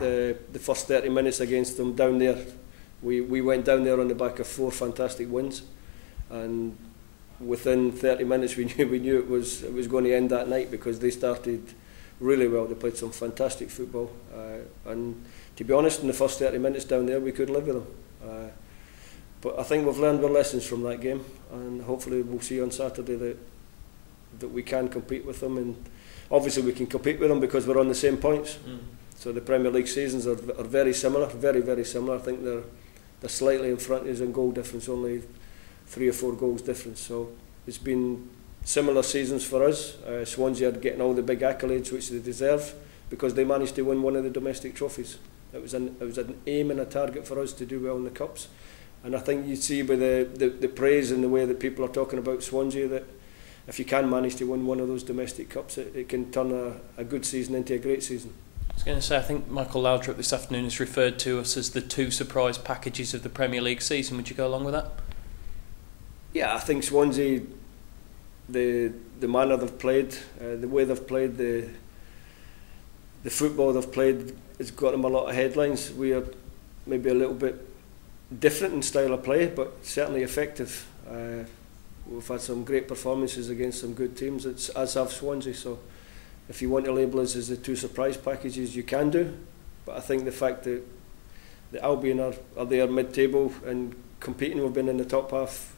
the first 30 minutes against them down there. We went down there on the back of 4 fantastic wins, and within 30 minutes we knew it was going to end that night, because they started really well. They played some fantastic football, and to be honest, in the first 30 minutes down there we could live with them. But I think we've learned our lessons from that game, and hopefully we'll see on Saturday that we can compete with them. And obviously we can compete with them because we're on the same points. So the Premier League seasons are very similar, very similar. I think they're slightly in front of us in goal difference, only 3 or 4 goals difference. So it's been similar seasons for us. Swansea are getting all the big accolades which they deserve because they managed to win one of the domestic trophies. It was an aim and a target for us to do well in the cups. And I think you see by the praise and the way that people are talking about Swansea that if you can manage to win one of those domestic cups, it can turn a good season into a great season. I was going to say, I think Michael Laudrup this afternoon has referred to us as the 2 surprise packages of the Premier League season. Would you go along with that? Yeah, I think Swansea, the manner they've played, the way they've played, the football they've played has got them a lot of headlines. We are maybe a little bit different in style of play, but certainly effective. We've had some great performances against some good teams, as have Swansea. So if you want to label us as the 2 surprise packages, you can do. But I think the fact that the Albion are there mid-table and competing, we've been in the top half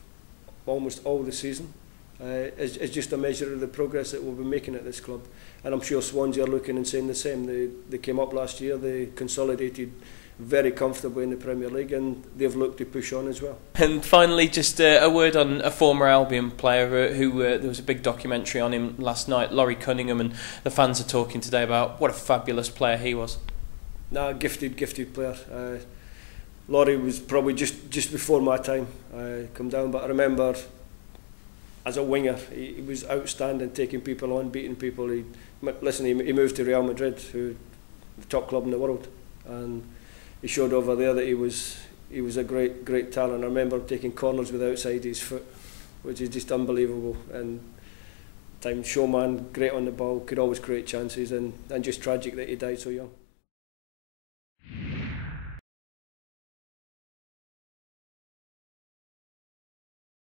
almost all the season, is just a measure of the progress that we'll be making at this club. And I'm sure Swansea are looking and saying the same. They came up last year, they consolidated very comfortably in the Premier League, and they've looked to push on as well. And finally, just a word on a former Albion player who there was a big documentary on him last night, Laurie Cunningham, and the fans are talking today about what a fabulous player he was. Gifted player. Laurie was probably just before my time come down, but I remember as a winger he was outstanding, taking people on, beating people. He moved to Real Madrid, who the top club in the world, and he showed over there that he was a great talent. I remember him taking corners with outside his foot, which is just unbelievable. And showman, great on the ball, could always create chances, and just tragic that he died so young.